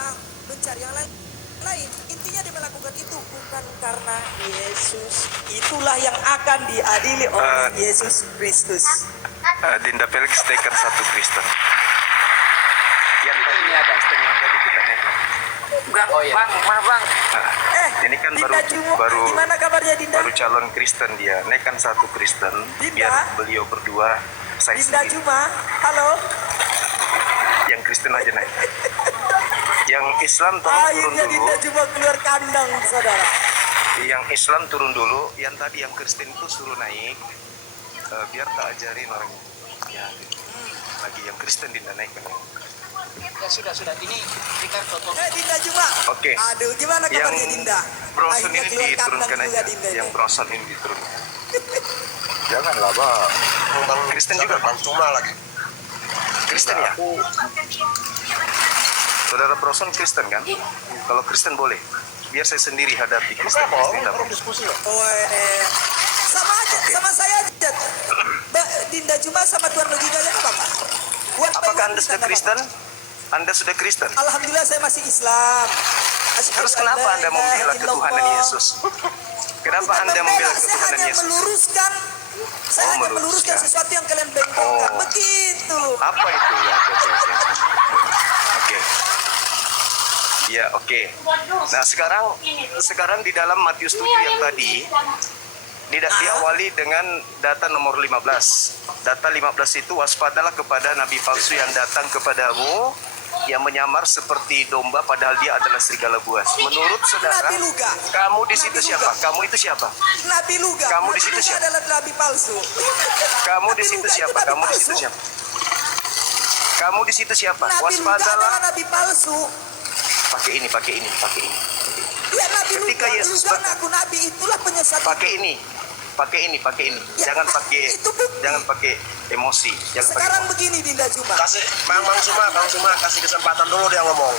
orang mencari yang lain. Intinya dia melakukan itu bukan karena Yesus. Itulah yang akan diadili oleh Yesus Kristus. Dinda Felix tekan satu Kristen. Yang tadinya ada Kristen yang tadi kita network. Enggak, Bang, maaf Bang. Ini kan Dinda baru gimana kabarnya Dinda? baru calon Kristen dia. Nekan satu Kristen. Dinda? Biar beliau berdua, saya Dinda sendiri. Juma, halo. Yang Kristen aja naik. Yang Islam turun Akhirnya dulu. Dinda Juma keluar kandang, saudara. Yang Islam turun dulu. Yang tadi yang Kristen itu suruh naik. Biar tak ajarin orang ya, gitu. Lagi yang Kristen Dinda naikkan. Ya sudah. Ini Rikar foto. Dinda Juma. Oke. Aduh, gimana kabarnya Yang Dinda? Broson Akhirnya ini keluar diturunkan kandang aja. juga, Dinda ini. Yang Broson ini diturunkan. Janganlah bang. Bang Kristen juga, bang cuma lagi. Kristen ya? Saudara Broson Kristen kan? Kalau Kristen boleh. Biar saya sendiri hadapi Kristen. Bang diskusi lah. Sama aja, sama saya aja. Dinda Juma sama Tuan Logika aja apa Pak? Buat Apakah Anda bisa sudah nggak, Kristen? Pak? Anda sudah Kristen? Alhamdulillah saya masih Islam. Terus kenapa Anda membela ketuhanan Yesus? Kenapa Anda membela ketuhanan Saya Yesus? meluruskan. Saya hanya meluruskan sesuatu yang kalian bengkokkan. Begitu. Apa itu ya? Oke. Ya, oke. Nah, sekarang di dalam Matius 7 yang tadi diawali dengan data nomor 15. Data 15 itu waspadalah kepada nabi palsu yang datang kepadamu yang menyamar seperti domba padahal dia adalah serigala buas. Menurut saudara, Nabi Luga. kamu di situ Nabi siapa? Luga. Kamu itu siapa? Nabi Luga. Kamu di Nabi situ Luga siapa? adalah nabi palsu. Kamu di Nabi situ Luga siapa? itu nabi Kamu di situ palsu. siapa? Kamu di situ siapa? Nabi Luga Waspadalah. adalah nabi palsu. Pakai ini. Ya Nabi Ketika Luga. Yesus Luga ngaku nabi itulah penyesat. Pakai ini. Ya, Jangan pakai itu bukti. emosi. Sekarang begini Dinda Juma. Kasih bang Suma kasih kesempatan dulu dia ngomong.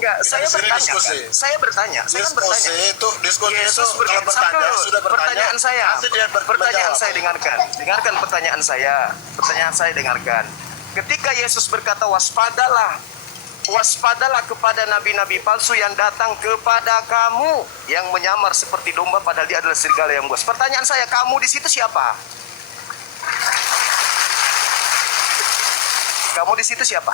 Enggak, Kita saya di sini bertanya. diskusi. Saya bertanya. Diskusi itu Yesus kalau bertanya sudah bertanya. pertanyaan saya. Nanti dia Pertanyaan menjawab. saya dengarkan. Dengarkan pertanyaan saya. Pertanyaan saya dengarkan. Ketika Yesus berkata waspadalah kepada nabi-nabi palsu yang datang kepada kamu yang menyamar seperti domba padahal dia adalah serigala yang buas. Pertanyaan saya, kamu di situ siapa? Kamu di situ siapa?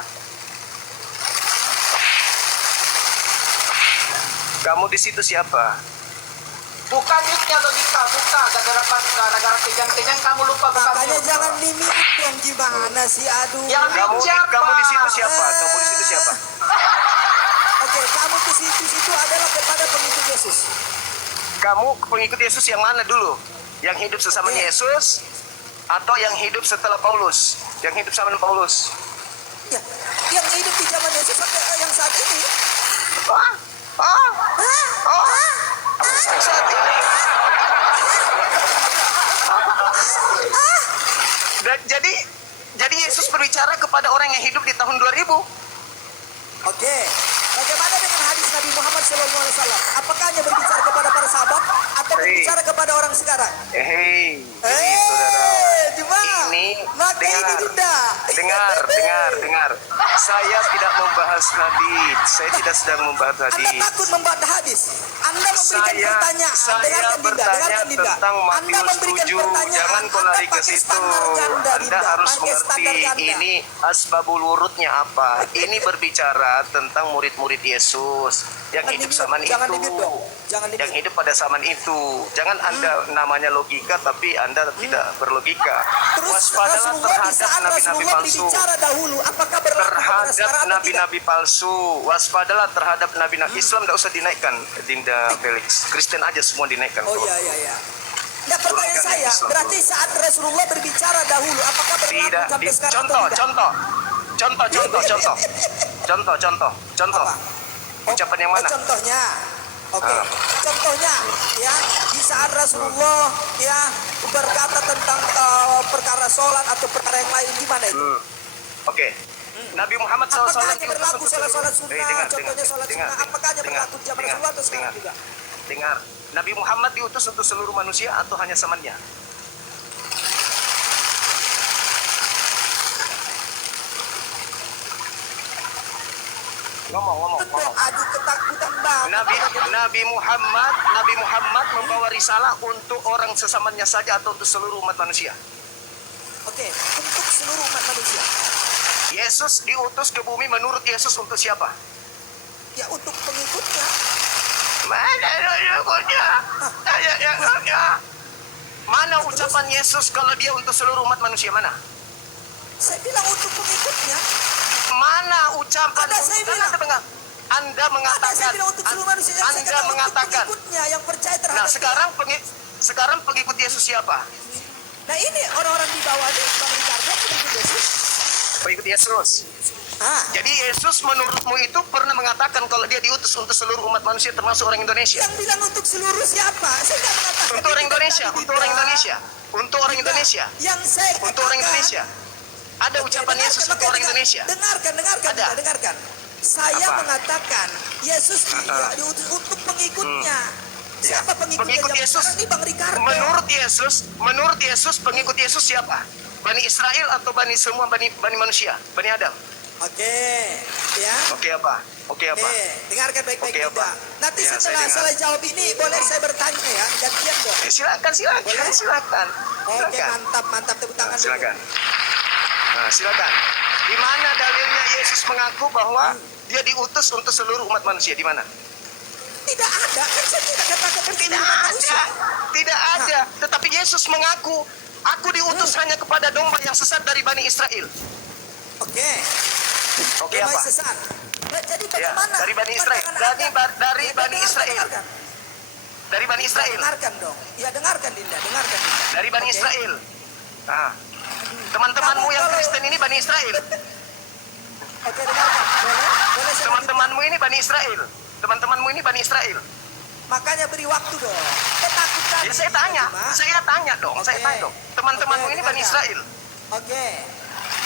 Kamu di situ siapa? Bukan yuknya logika, bukan. Gara-gara kejang-kejang kamu lupa bukan Makanya yuk. jangan diminum yang gimana sih, aduh. Yang Kamu di situ siapa? Kamu di situ siapa? Oke, kamu ke situ adalah kepada pengikut Yesus. Kamu pengikut Yesus yang mana dulu? Yang hidup sesamanya Yesus atau yang hidup setelah Paulus? Yang hidup sama Paulus? Ya, yang hidup di zaman Yesus sampai yang saat ini. Saat ini. Dan jadi Yesus berbicara kepada orang yang hidup di tahun 2000. Oke, bagaimana dengan hadis Nabi Muhammad SAW? Apakah hanya berbicara kepada para sahabat atau berbicara kepada orang sekarang? Ini saudara. Cuma Ini maka ini Dinda. dengar. Saya tidak membahas hadis. Saya tidak sedang membahas Anda hadis. takut membantah hadis. Anda memberikan pertanyaan. Saya Dengarkan Dinda, bertanya dengarkan Dinda. tentang Anda Matius memberikan 7. pertanyaan. Jangan kau lari ke pakai situ. standar ganda, Anda Dinda. harus Pakai mengerti standar ganda. ini asbabul wurudnya apa. Ini berbicara tentang murid-murid Yesus yang hidup zaman Jangan itu. dimute dong. Jangan dimute. Yang hidup pada zaman itu. Jangan Anda namanya logika tapi Anda tidak berlogika. Terus Waspadalah Rasulullah di terhadap saat nabi-nabi Rasulullah palsu. berbicara dahulu, apakah berlaku kepada Terhadap sekarang atau tidak? nabi-nabi palsu. Waspadalah terhadap nabi-nabi Islam. Tidak usah dinaikkan, Dinda Felix. Kristen aja semua dinaikkan. Oh iya. Nah, pertanyaan Turunkan saya, Islam berarti dulu. saat Rasulullah berbicara dahulu, apakah berlaku Tidak. sampai sekarang Contoh. atau tidak? Contoh. Apa? Ucapan yang mana? Contohnya, oke. Ah. Contohnya, ya, di saat Rasulullah ya berkata tentang perkara sholat atau perkara yang lain, gimana itu? Oke. Nabi Muhammad SAW Apakah hanya diutus berlaku untuk sholat seluruh- sunnah? dengar, Contohnya sholat dengar, sunnah. Apakah hanya dengar, berlaku di zaman dengar, Rasulullah atau sekarang dengar. juga? Dengar. Nabi Muhammad diutus untuk seluruh manusia atau hanya zamannya? Ngomong. Aduh, ketakutan banget. Nabi Muhammad membawa risalah untuk orang sesamanya saja atau untuk seluruh umat manusia. Oke, untuk seluruh umat manusia. Yesus diutus ke bumi menurut Yesus untuk siapa? Ya, untuk pengikutnya. Mana pengikutnya? Mana ucapan Yesus kalau dia untuk seluruh umat manusia? Mana? Saya bilang untuk pengikutnya. Mana ucapan? Ada, saya bilang. Anda Saya mengatakan. bilang untuk seluruh manusia. Yang saya Anda katakan mengatakan. untuk pengikutnya yang percaya terhadap Nah, sekarang pengikut Yesus siapa? Nah, ini orang-orang di bawah ini, Bang Ricardo, pengikut Yesus. Pengikut Yesus. Jadi Yesus menurutmu itu pernah mengatakan kalau dia diutus untuk seluruh umat manusia termasuk orang Indonesia. Yang bilang untuk seluruh siapa? Saya tidak mengatakan. Untuk orang itu Indonesia, tadi, untuk orang tidak. Indonesia, untuk orang Tidak. Indonesia, Yang saya katakan. untuk orang Indonesia. Ada ucapan Yesus untuk orang Indonesia. Dengarkan, Ada. dengarkan. Saya Apa? mengatakan Yesus diutus untuk pengikutnya. Siapa pengikutnya? Pengikut Yang Yesus. sekarang ini Bang Ricardo. Menurut Yesus, pengikut Yesus siapa? Bani Israel atau semua bani manusia, Bani Adam? Oke, ya. Oke apa? Dengarkan baik-baik Oke, juga. apa? Nanti Ya, setelah saya saya jawab ini, boleh saya bertanya ya, gantian dong. Silakan. Oke, mantap, tepuk tangan dulu. Silakan. Nah, silakan. Di mana dalilnya Yesus mengaku bahwa dia diutus untuk seluruh umat manusia? Di mana? Tidak ada, kan saya tidak katakan Tidak ada. Tidak ada. Tetapi Yesus mengaku, aku diutus hanya kepada domba yang sesat dari Bani Israel. Oke. Oke apa? Sesat. Nah, jadi Ya, bagaimana? dari Bani Israel. Dari Bani Israel. Dari Bani Israel. Dengarkan dong. Ya, dengarkan Dinda. Dari Bani Oke. Israel. Nah, teman-temanmu Kamu yang kalau- Kristen ini Bani Israel. Oke, dengarkan. Boleh saya Teman-temanmu ini Bani Israel. Teman-temanmu ini Bani Israel. Makanya beri waktu dong. Ketakutan. Ya saya tanya dong. Teman-temanmu Oke, ini Bani dengarkan. Israel. Oke.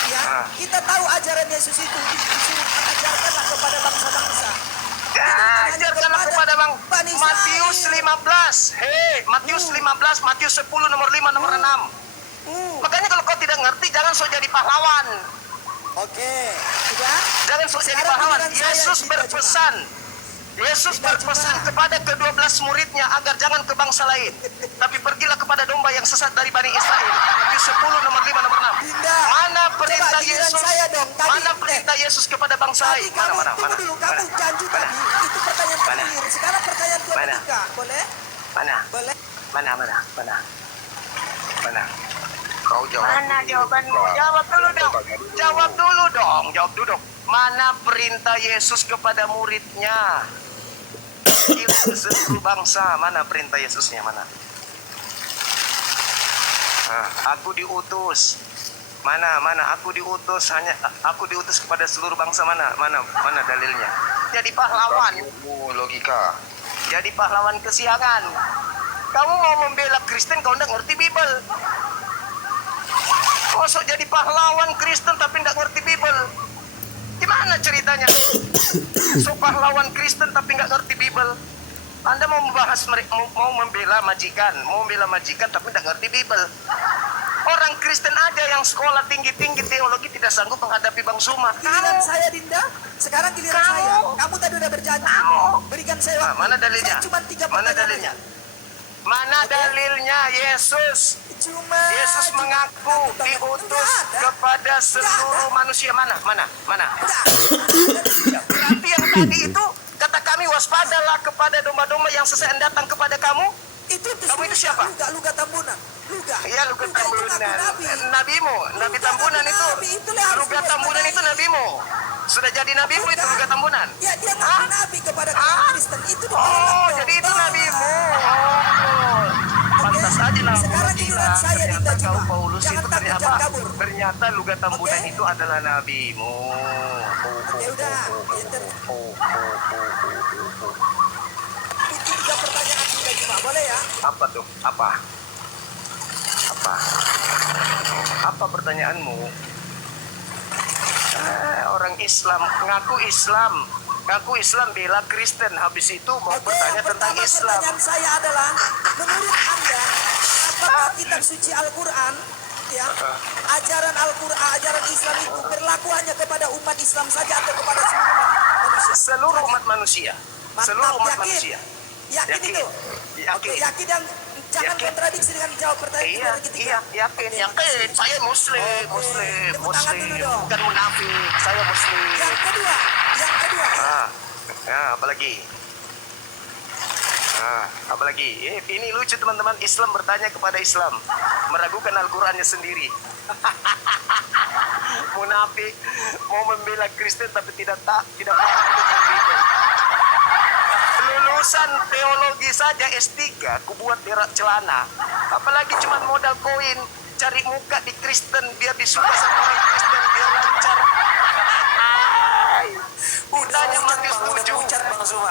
Ya, Ah. kita tahu ajaran Yesus itu disuruh ajarkanlah kepada bangsa-bangsa. Ya, ajarkanlah kepada Bani Israel. Matius 15. Matius 15, Matius 10 nomor 5 nomor 6. Makanya kalau kau tidak ngerti jangan sok jadi pahlawan. Oke. Sudah? Jangan sok jadi Sekarang pahlawan. giliran saya, Yesus Dinda berpesan. Yesus Dinda berpesan Juma. kepada ke-12 muridnya agar jangan ke bangsa lain, tapi pergilah kepada domba yang sesat dari Bani Israel. Matius 10 nomor 5 nomor 6. Dinda. Mana Coba perintah giliran Yesus? saya dong. Tadi, Mana perintah Yesus kepada bangsa Tadi lain? kamu, Mana? tunggu dulu, kamu janji tadi. Itu pertanyaan Mana? terakhir. Sekarang pertanyaan Tuan Mana? Ketika. Boleh? Mana? Boleh? Mana? Kau jawab. Mana jawabanmu? Jawab dulu dong. Mana perintah Yesus kepada muridnya? Itu seluruh bangsa. Mana perintah Yesusnya? Mana? Aku diutus. Mana? Aku diutus kepada seluruh bangsa. Mana dalilnya? Jadi pahlawan. Logika. Jadi pahlawan kesiangan. Kamu mau membela Kristen, kau tidak ngerti Bible. Kosok jadi pahlawan Kristen tapi tidak ngerti Bible. Gimana ceritanya? So pahlawan Kristen tapi nggak ngerti Bible. Anda mau membahas mau membela majikan tapi tidak ngerti Bible. Orang Kristen ada yang sekolah tinggi-tinggi teologi tidak sanggup menghadapi Bang Suma. Giliran saya, Dinda. Sekarang giliran Kamu. saya. Kamu tadi udah berjanji. Kamu. Berikan saya waktu. Mana dalilnya? Saya cuma 3 Mana pertanyaan dalilnya? aja. Mana dalilnya Yesus? Yesus mengaku diutus kepada seluruh manusia. Mana? Berarti yang tadi itu kata kami waspadalah kepada domba-domba yang sesat datang kepada kamu. Kamu itu siapa? Luga Tambunan. Iya, Luga Tambunan. Nabimu, Nabi Tambunan itu. Luga Tambunan itu nabimu. Sudah jadi nabimu itu Luga Tambunan. Ya, dia ngaku nabi kepada kaum Kristen. Itu ditolak Oh, dong. jadi itu Tolak. nabimu. Pantas aja lah. Sekarang giliran saya, Dinda Ternyata kau Juma. Paulus Jangan itu takut, ternyata jangan kabur. ternyata Luga Tambunan Oke. itu adalah nabimu. Ya udah. Itu 3 pertanyaan Dinda Juma. Boleh ya? Apa tuh? Apa pertanyaanmu? Orang Islam ngaku Islam bela Kristen, habis itu mau Oke, bertanya yang tentang pertama Islam. pertanyaan saya adalah, menurut Anda, apakah kitab suci Al-Quran, ya, ajaran Al-Quran, ajaran Islam itu berlaku hanya kepada umat Islam saja atau kepada semua manusia? Seluruh umat manusia. Mantap, Seluruh umat yakin? manusia. Yakin itu? Oke, Yakin. yakin dan jangan Yakin. kontradiksi dengan jawab pertanyaan Iya, kita ketiga. iya, yakin, yakin. Saya Muslim, Oke. Muslim, Tepuk tangan dulu Muslim. dong. Bukan munafik. Saya Muslim. Yang kedua. Ah, ya, apalagi? Apalagi? Ini lucu teman-teman. Islam bertanya kepada Islam, meragukan Al-Qurannya sendiri. Munafik mau membela Kristen tapi tidak paham tentang Bible. Lulusan teologi saja S3, ku buat berak celana. Apalagi cuma modal koin, cari muka di Kristen biar disuka sama orang Kristen biar lancar. Ditanya Matius 7,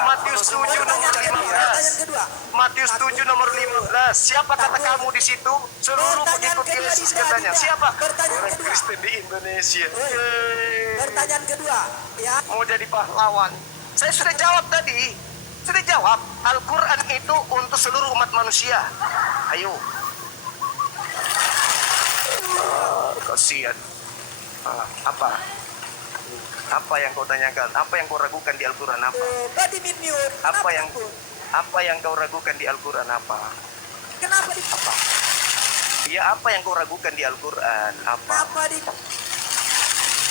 Matius 7 nomor 15. Kedua. Matius 7 nomor 15. Siapa kata kamu di situ? Seluruh pengikut Yesus katanya. Siapa? Orang Kristen di Indonesia. Yeay. Pertanyaan kedua, ya. Mau jadi pahlawan. Saya sudah jawab tadi. Sudah jawab. Al-Quran itu untuk seluruh umat manusia. Ayo. Kasihan. Apa? Apa yang kau tanyakan? Apa yang kau ragukan di Al-Quran apa? Tadi minute. Apa yang kau ragukan di Al-Quran apa? Kenapa di Ya, apa yang kau ragukan di Al-Quran apa? Kenapa di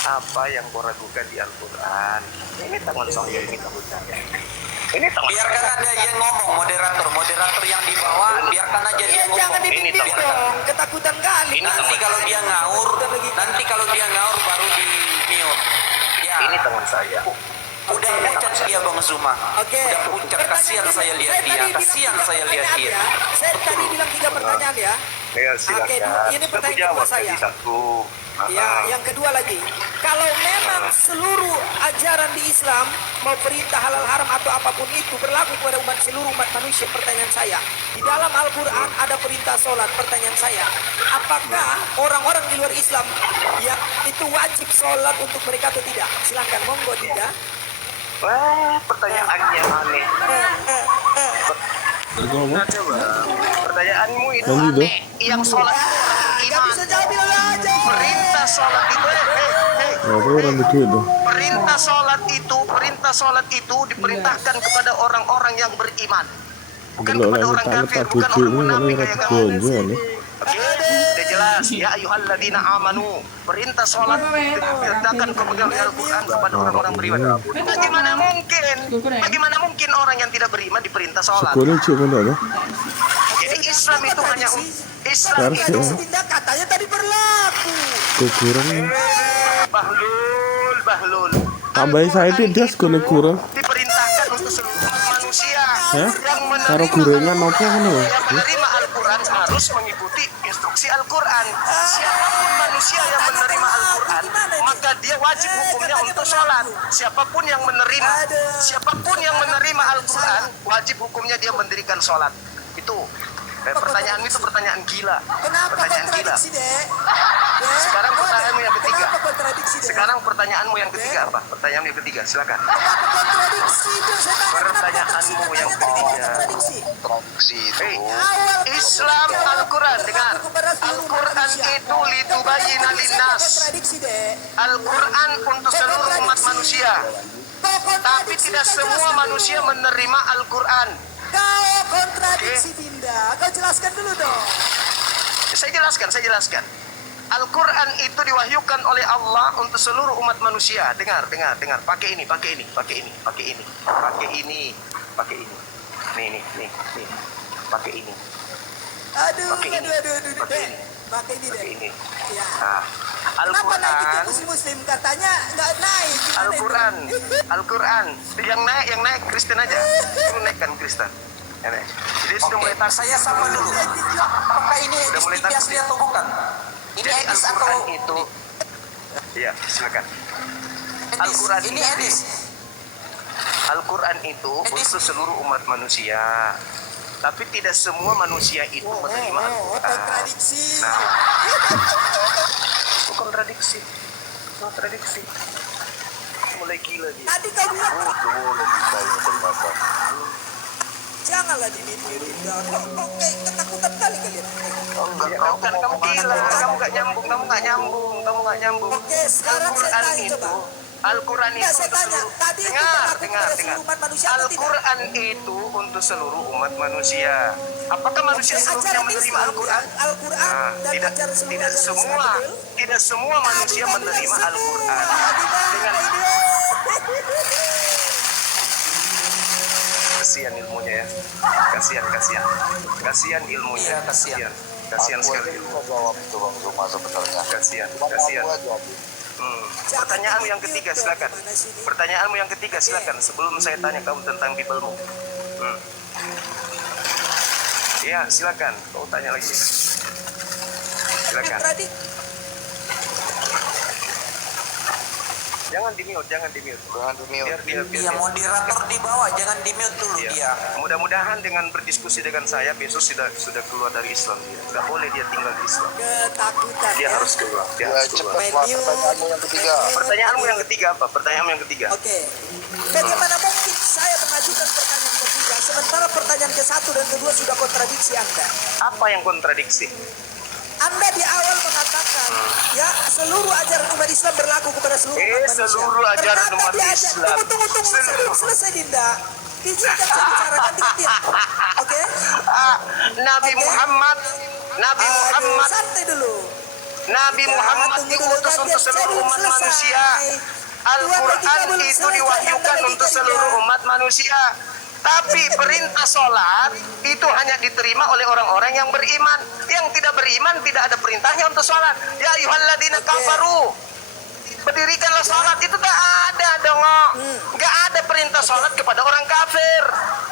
Apa yang kau ragukan di Al-Quran? Ini tangan saya, ini tangan saya. Ini tangan Biarkan saya. ada yang ngomong, moderator yang di bawah, biarkan aja dia Ya, jangan ngomong. Ini dibimbing teman. dong. Ketakutan kali. Nanti kalau dia ngaur baru di mute. Ya. Ini tangan saya. Udah pucat dia Bang Zuma. Oke. Udah pucat, kasihan saya lihat dia. Kasihan saya lihat dia. Saya tadi bilang 3 pertanyaan ya. Ya, Oke, silakan. ini Sudah pertanyaan kujawab kedua saya. tadi satu. Ya, yang kedua lagi. Kalau memang seluruh ajaran di Islam mau perintah halal haram atau apapun itu berlaku kepada seluruh umat manusia, pertanyaan saya. Di dalam Al-Quran ada perintah sholat, pertanyaan saya. Apakah orang-orang di luar Islam ya itu wajib sholat untuk mereka atau tidak? Silakan, monggo tidak. Wah, pertanyaannya aneh. Pertanyaanmu itu aneh. Yang sholat itu orang Gak iman. bisa jawab bilang aja. Perintah sholat itu, perintah sholat itu diperintahkan kepada orang-orang yang beriman, bukan kepada orang kafir, bukan orang munafik kayak kamu. Oke, udah jelas. Ya ayyuhalladzina amanu. Perintah sholat diperintahkan kepada Al-Quran kepada orang-orang beriman. Bagaimana mungkin orang yang tidak beriman diperintah sholat? Jadi Islam itu hanya Islam itu Tidak katanya tadi berlaku. Bahlul. Tambahin saya dia segala kurang. Diperintahkan untuk seluruh umat manusia Hah? yang Karo gorengan apa ngono? yang menerima Al-Quran harus mengikuti instruksi Al-Quran. Siapapun manusia yang menerima Al-Quran, maka dia wajib hukumnya untuk sholat. Siapapun yang menerima Al-Quran, wajib hukumnya dia mendirikan sholat. Itu pertanyaan itu pertanyaan gila. Kenapa Pertanyaan gila. kontradiksi, Dek? Sekarang pertanyaanmu yang ketiga. Kenapa kontradiksi, Dek? Sekarang pertanyaanmu yang ketiga apa? Pertanyaanmu yang ketiga, silakan. Kenapa kontradiksi itu? Saya tanya kenapa Pertanyaanmu kontradiksi? yang Katanya tadi ketiga. kontradiksi. Hei, Awal Islam Al-Quran, dengar. Al-Quran itu litubayyina linnas. Kontradiksi, Dek. Al-Quran untuk seluruh umat manusia. Tapi tidak semua manusia menerima Al-Quran. Kau kontradiksi, Dinda. Kau jelaskan dulu dong. Saya jelaskan. Al-Quran itu diwahyukan oleh Allah untuk seluruh umat manusia. Dengar. Pakai ini. Nih. Pakai ini. Aduh. Pakai ini. Dek. Pakai ini. Pakai ini, Dek. Pakai ini. Ya. Nah, Kenapa naik itu Al-Quran. Muslim katanya nggak naik? Gimana itu? Al-Quran. Yang naik Kristen aja. Lu naikkan Kristen. Ya, naik. Jadi sudah mulai takut. Saya sama dulu. Apakah ini Udah mulai edis takut asli ya? atau bukan? Ini Jadi edis Al-Quran atau itu. Iya, silakan. edis? Al-Quran Ini itu. edis. Al-Quran itu untuk seluruh umat manusia. Tapi tidak semua manusia itu menerima Al-Quran. Kontradiksi. Nah, kontradiksi. Mulai gila dia. Tadi kau bilang janganlah dinipu Dinda. Kok kayak ketakutan kali kalian. Kamu gila, kamu nggak nyambung. Oke, sekarang saya tanya coba. Al-Quran itu Nggak, saya untuk tanya, seluruh. tadi itu Dengar, berlaku dengar, kepada dengar. seluruh umat manusia atau tidak? Al-Quran itu untuk seluruh umat manusia. Apakah manusia seluruhnya Ajaran menerima Islam, Al-Quran? ya. Al-Quran Nah, dan tidak, ajaran seluruh tidak ajaran Islam, semua, betul? tidak semua manusia Tadi menerima bilang semua. Al-Quran. Dengan kasihan ilmunya ya, kasihan ilmunya, Iya, kasihan. kasihan sekali. Jawab itu Bang Zuma sebenarnya. Kasihan. Aja. Pertanyaanmu yang ketiga silakan. Pertanyaanmu yang ketiga silakan. Sebelum saya tanya kamu tentang Bibelmu. Ya silakan. Kau tanya lagi. Silakan. Tadi Jangan di mute, jangan di mute. Biar dia. Iya, moderator di bawah, jangan di mute dulu Iya. dia. Mudah-mudahan dengan berdiskusi dengan saya besok sudah keluar dari Islam dia. Nggak boleh dia tinggal di Islam. ketakutan Dia ya. harus keluar. Dia Ya, harus keluar. cepat Pak, pertanyaanmu yang ketiga. Pertanyaanmu yang ketiga apa? Pertanyaanmu yang ketiga. Oke. Bagaimana mungkin saya mengajukan pertanyaan ketiga sementara pertanyaan ke-1 dan kedua sudah kontradiksi Anda? Apa yang kontradiksi? Anda di awal mengatakan ya seluruh ajaran umat Islam berlaku kepada seluruh umat manusia. Seluruh ajaran Ternyata umat dia Islam. Tunggu, sebelum selesai Dinda. Izinkan saya bicarakan dikit. Oke? Nabi Oke. Muhammad, Nabi Aduh, Muhammad, santai dulu. Nabi Ya, Muhammad tunggu diutus dulu, untuk saya seluruh belum umat selesai. manusia. Dua Al-Quran kita belum itu selesai, diwahyukan Anda untuk lagi seluruh ketiga. umat manusia. Tapi perintah sholat itu hanya diterima oleh orang-orang yang beriman. Yang tidak beriman tidak ada perintahnya untuk sholat. Ya ayyuhalladzina kafaru, berdirikanlah sholat. Itu tak ada dong. Nggak ada perintah sholat kepada orang kafir.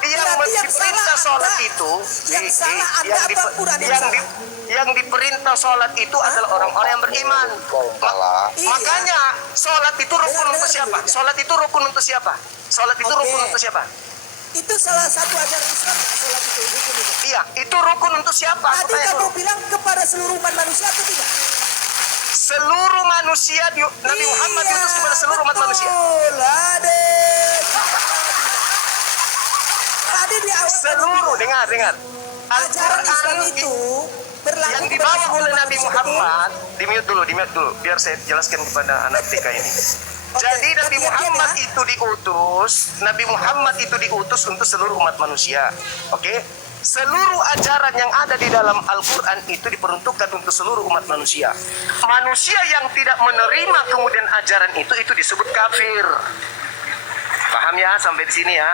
Yang Berarti yang diperintah salah sholat Anda. itu Yang salah Anda apa Quran yang salah? yang diperintah sholat itu adalah orang-orang yang beriman. Yang salah. Iya. Makanya sholat itu rukun Dengar, untuk dengar siapa? dulu. Sholat itu rukun untuk siapa? Sholat itu Oke. rukun untuk siapa? Itu salah satu ajaran Islam sholat itu. Hukum itu. Iya, itu rukun untuk siapa? Aku Tadi tanya kamu dulu. bilang kepada seluruh umat manusia atau tidak? Seluruh manusia, Nabi Muhammad diutus kepada seluruh umat manusia. Betul, Tadi di awal Seluruh, dengar. ajaran Islam Al-Quran itu berlaku yang kepada dibawa seluruh oleh umat Nabi manusia, Muhammad, di mute dulu, biar saya jelaskan kepada anak TK ini. Jadi Nabi Muhammad itu diutus untuk seluruh umat manusia. Oke? Seluruur ajaran yang ada di dalam Al-Quran itu diperuntukkan untuk seluruh umat manusia. Manusia yang tidak menerima kemudian ajaran itu disebut kafir. Paham ya sampai di sini ya?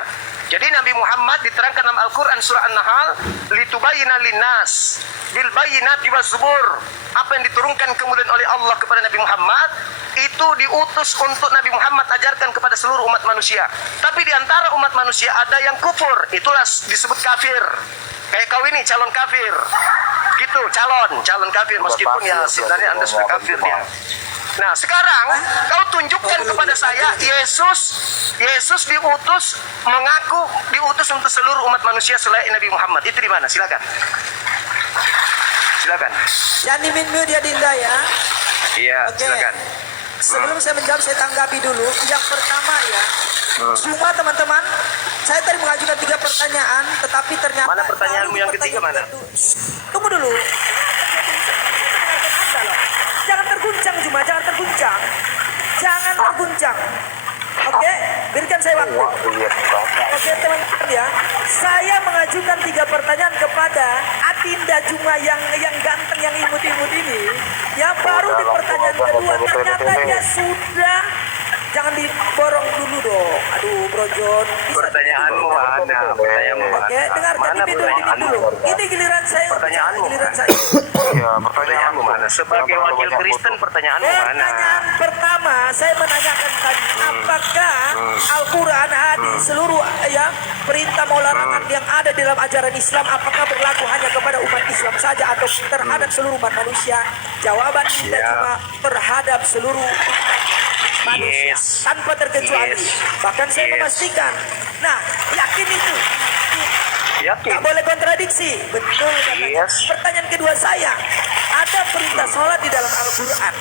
Jadi Nabi Muhammad diterangkan dalam Al-Quran surah An-Nahl, litubayyina linnas bil bayyinati waz zubur. Apa yang diturunkan kemudian oleh Allah kepada Nabi Muhammad itu diutus untuk Nabi Muhammad ajarkan kepada seluruh umat manusia. Tapi di antara umat manusia ada yang kufur, itulah disebut kafir. Kayak kau ini calon kafir. Gitu, calon kafir meskipun ya sebenarnya Anda sudah kafir ya. Nah, sekarang kau tunjukkan kepada saya Yesus diutus untuk seluruh umat manusia selain Nabi Muhammad. Itu di mana? Silakan. Jangan di-mute ya Dinda ya. Iya, Oke. silakan. Sebelum saya menjawab, saya tanggapi dulu. Yang pertama ya, semua teman-teman, saya tadi mengajukan 3 pertanyaan, tetapi ternyata... Mana pertanyaanmu yang ketiga, mana? Tunggu dulu. Anda loh. Jangan terguncang Juma, jangan terguncang. Oke, berikan saya waktu. Oke teman-teman ya, saya mengajukan 3 pertanyaan kepada Adinda Juma yang ganteng, yang imut-imut ini. Yang baru di pertanyaan kedua ternyata dia sudah. Jangan diborong dulu dong. Aduh Bro John. Pertanyaanmu mana? Oke, dengar Mana tadi pertanyaanmu? dulu. Ini giliran saya. Pertanyaanmu Giliran mana? saya. Pertanyaanmu mana? Sebagai wakil Kristen pertanyaanmu mana? Pertanyaan pertama, saya menanyakan tadi, apakah Al-Quran, hadis, seluruh ya perintah mau larangan yang ada dalam ajaran Islam, apakah berlaku hanya kepada umat Islam saja atau terhadap seluruh umat manusia? Jawaban kita cuma terhadap seluruh manusia, tanpa terkecuali. Bahkan saya memastikan. Nah, yakin itu. Yakin? Tak boleh kontradiksi. Betul. Pertanyaan kedua saya, ada perintah sholat di dalam Al-Quran.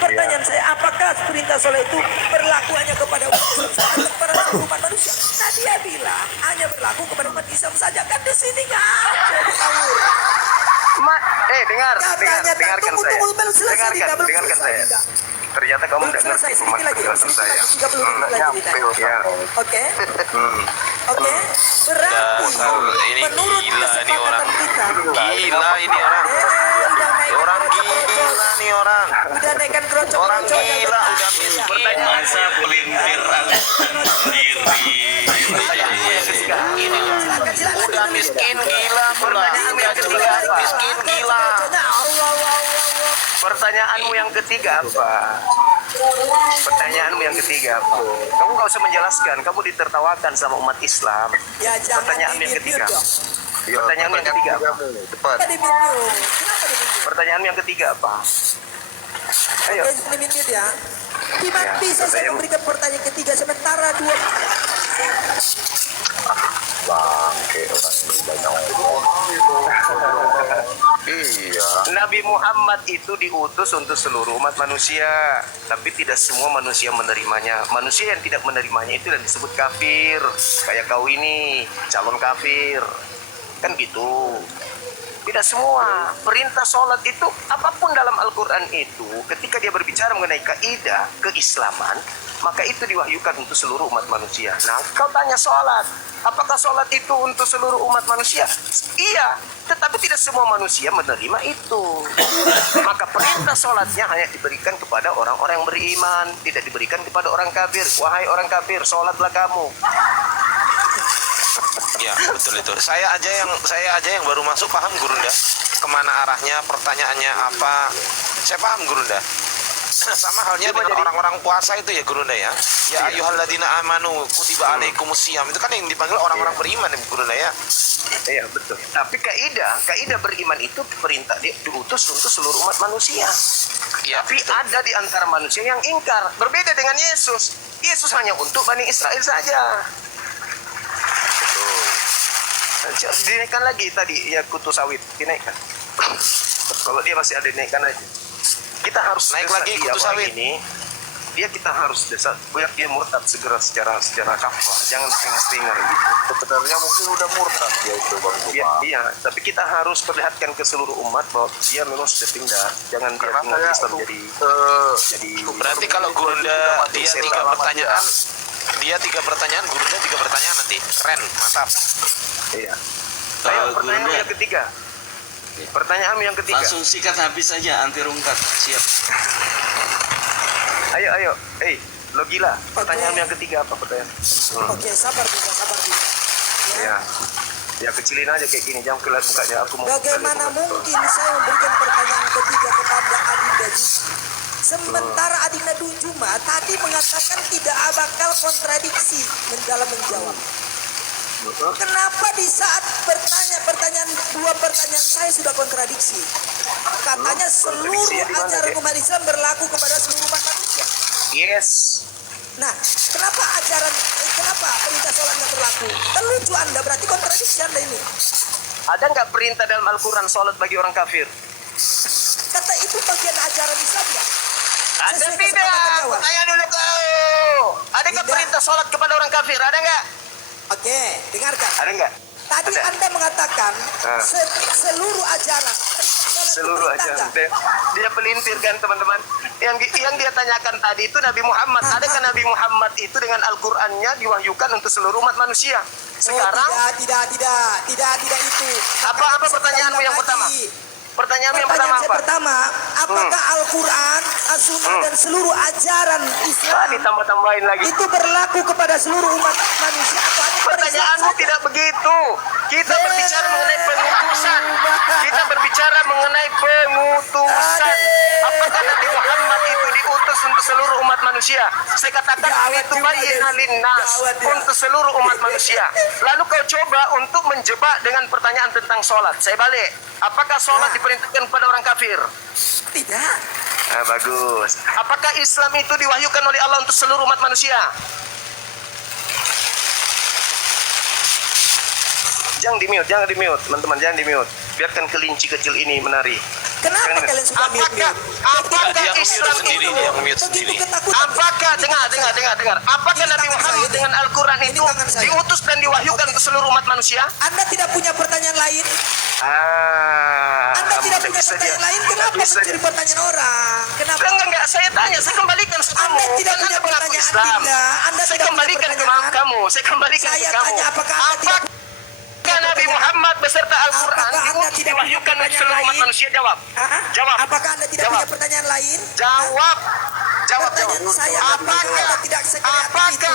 Pertanyaan saya, apakah perintah sholat itu berlaku hanya kepada umat Islam saja atau kepada seluruh umat manusia? Nah dia bilang hanya berlaku kepada umat Islam saja. Kan di sini nggak ada ngawur. Dengarkan Katanya, saya. tunggu, belum selesai, Dinda, belum Dengarkan selesai, saya. Dinda. Ternyata kamu Belum tidak ngerti selesai, sedikit lagi. penjelasan Sedikit saya. lagi, 30 menit lagi ditanya. Ya. Oke. Oke. Berarti ini menurut gila nih orang. kesepakatan kita. Gila ini orang. Udah naikkan Orang kerocok-kerocok. gila nih orang. Udah naikkan kerocok. Orang gila udah miskin. Masa pelintir sendiri. Udah miskin gila pula. Udah jelas miskin gila. Pertanyaanmu yang ketiga apa? Pertanyaanmu yang ketiga apa? Kamu nggak usah menjelaskan. Kamu ditertawakan sama umat Islam. Ya jangan Pertanyaan yang di-mute ketiga. dong. Pertanyaan yang ketiga apa? Cepat. Kenapa di-mute? Kenapa di-mute? Pertanyaan yang ketiga apa? Ayo. Oke, di-mute ya. Gimana Ya, bisa saya saya- memberikan pertanyaan ketiga sementara dua Iya. Nabi Muhammad itu diutus untuk seluruh umat manusia, tapi tidak semua manusia menerimanya. Manusia yang tidak menerimanya itu yang disebut kafir. Kayak kau ini, calon kafir. Kan gitu. Tidak semua. Perintah sholat itu, apapun dalam Al-Quran itu, ketika dia berbicara mengenai kaidah keislaman, maka itu diwahyukan untuk seluruh umat manusia. Nah, kau tanya sholat, apakah sholat itu untuk seluruh umat manusia? Iya, tetapi tidak semua manusia menerima itu. Maka perintah sholatnya hanya diberikan kepada orang-orang yang beriman, tidak diberikan kepada orang kafir. Wahai orang kafir, sholatlah kamu. Ya betul itu. Saya aja yang baru masuk paham Gurunda. Kemana arahnya, pertanyaannya apa? Saya paham Gurunda. Sama halnya dengan orang-orang puasa itu ya Gurunda ya. Ya ayyuhalladzina amanu kutiba alaikumusiyam. Itu kan yang dipanggil orang-orang beriman ya Gurunda ya. Iya betul. Tapi kaidah beriman itu perintah dia diutus untuk seluruh umat manusia. Ya, Tapi betul. ada di antara manusia yang ingkar. Berbeda dengan Yesus. Yesus hanya untuk Bani Israel saja. Dinaikkan lagi tadi ya kutu sawit dinaikkan. Kalau dia masih ada dinaikkan aja. Kita harus Naik desak lagi dia kutu orang sawit. ini. Kita harus desak biar dia murtad segera secara kafah. Jangan setengah-setengah gitu. Sebenarnya mungkin udah murtad ya itu Bang Guma. Iya, tapi kita harus perlihatkan ke seluruh umat bahwa dia memang sudah pindah. Jangan dia Karena tinggal saya Islam untuk, jadi Berarti kalau Gurunda dia tiga pertanyaan, Gurunda 3 pertanyaan nanti. Keren, mantap. Iya. Ayo pertanyaan Gurunda. yang ketiga. Pertanyaan yang ketiga. Langsung sikat habis saja, anti rungkat. Siap. Ayo. Lo gila. Pertanyaan yang ketiga apa pertanyaan? Oke, sabar bisa, sabar bisa. Ya. Ya kecilin aja kayak gini. Jangan kelihatan mukanya. Aku mau. Bagaimana mungkin saya memberikan pertanyaan ketiga kepada Adinda Juma? Sementara Adinda Juma tadi mengatakan tidak bakal kontradiksi dalam menjawab. Kenapa di saat bertanya dua pertanyaan saya sudah kontradiksi? Katanya seluruh ajaran umat Islam berlaku kepada seluruh umat manusia. Yes. Nah, kenapa perintah sholat nggak berlaku? Kan lucu Anda, berarti kontradiksi Anda ini. Ada nggak perintah dalam Al-Quran sholat bagi orang kafir? Kata itu bagian ajaran Islam ya? Ada Sesuai tidak? kesepakatan awal. Tanya dulu kau. Ada nggak Tidak. perintah sholat kepada orang kafir? Ada nggak? Oke, dengarkan. Ada nggak? Tadi Ada. Anda mengatakan Ah. seluruh ajaran. Seluruh aja. Dia pelintir kan teman-teman. Yang dia tanyakan tadi itu Nabi Muhammad. Adakah Nabi Muhammad itu dengan Al-Qur'annya diwahyukan untuk seluruh umat manusia? Sekarang Tidak itu. apa pertanyaanmu yang pertama? Pertanyaanmu yang pertama Pertanyaan saya apa? pertama, apakah Al-Quran, As-Sunnah dan seluruh ajaran Islam Tadi tambah-tambahin lagi. itu berlaku kepada seluruh umat manusia atau hanya pada Islam Pertanyaanmu saja? tidak begitu. Kita berbicara mengenai pengutusan. Kita berbicara mengenai pengutusan. Apakah Nabi Muhammad itu diutus untuk seluruh umat manusia? Saya katakan itu bayyinah linnas, untuk seluruh umat manusia. Lalu kau coba untuk menjebak dengan pertanyaan tentang sholat. Saya balik. Apakah sholat diperintahkan kepada orang kafir? Tidak. Nah, bagus. Apakah Islam itu diwahyukan oleh Allah untuk seluruh umat manusia? Jangan di mute, teman-teman, jangan di mute. Biarkan kelinci kecil ini menari. Kenapa Jangan- kalian suka mute-mute? Apakah Dia nge-mute Islam sendiri, itu dia nge-mute Begitu sendiri. ketakutan. Apakah dengar. Apakah Ini Nabi tangan Muhammad saya. dengan Al-Quran Ini itu tangan saya. diutus dan diwahyukan ke seluruh umat manusia? Anda tidak punya pertanyaan lain? Anda tidak punya bisa dia. pertanyaan lain, kenapa Bisa mencuri pertanyaan orang? Kenapa? Enggak, saya tanya, saya kembalikan ke kamu. Anda tidak Kan punya Anda mengaku pertanyaan, Islam. Dinda. Anda Saya tidak kembalikan punya ke pertanyaan. kamu. Saya kembalikan Saya ke kamu. tanya, apakah Anda tidak Apakah Nabi Muhammad beserta Al-Quran Apakah Anda tidak punya diwahyukan untuk pertanyaan seluruh umat lain? manusia? Jawab. Hah? Jawab. Apakah Anda tidak Jawab. punya pertanyaan lain? Jawab. Jawab. Pertanyaan saya, Apakah Anda tidak sekreatif itu?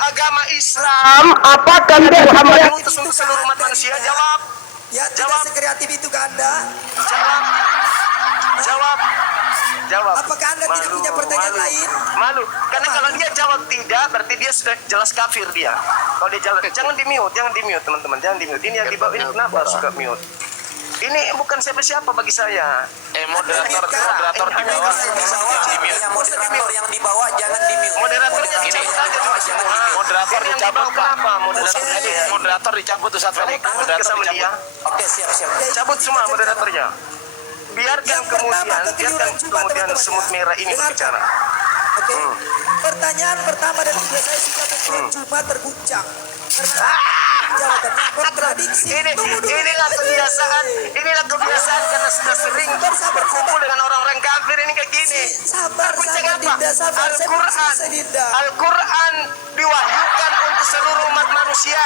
agama Islam? Apakah Nabi Muhammad diutus untuk seluruh umat manusia? Jawab. Ya, tidak Jawab. sekreatif itu ke Anda. Jawab. Jawab. Jawab. Apakah Anda tidak punya pertanyaan lain? Malu. Karena kalau dia jawab tidak, berarti dia sudah jelas kafir dia. Kalau dia jangan di mute, teman-teman, jangan di mute. Ini yang dibawa ini kenapa suka mute? Ini bukan siapa-siapa bagi saya. Moderator di bawah jangan di mute. Moderator yang di bawah jangan di mute. Moderatornya dicabut aja dulu semua. Moderator Ini yang dicabut, dibawa Pak. kenapa? Moderator dicabut Ustaz Felix. Takut Moderator sama dia. dicabut. Oke, siap. Cabut semua moderatornya. Biarkan Yang pertama, kekeliruan Jumat, kemudian teman-teman, semut ya. merah ini Dengarkan. berbicara. Oke. Pertanyaan pertama dan kedua saya suka kekeliruan Jumat terguncang. Karena jawabannya kontradiksi. Tunggu dulu. Inilah kebiasaan karena sudah sering berkumpul dengan orang-orang kafir ini kayak gini. Sabar, Terguncang sabar, apa? Dinda, sabar. Saya belum selesai, Dinda. Al-Quran diwahyukan untuk seluruh umat manusia.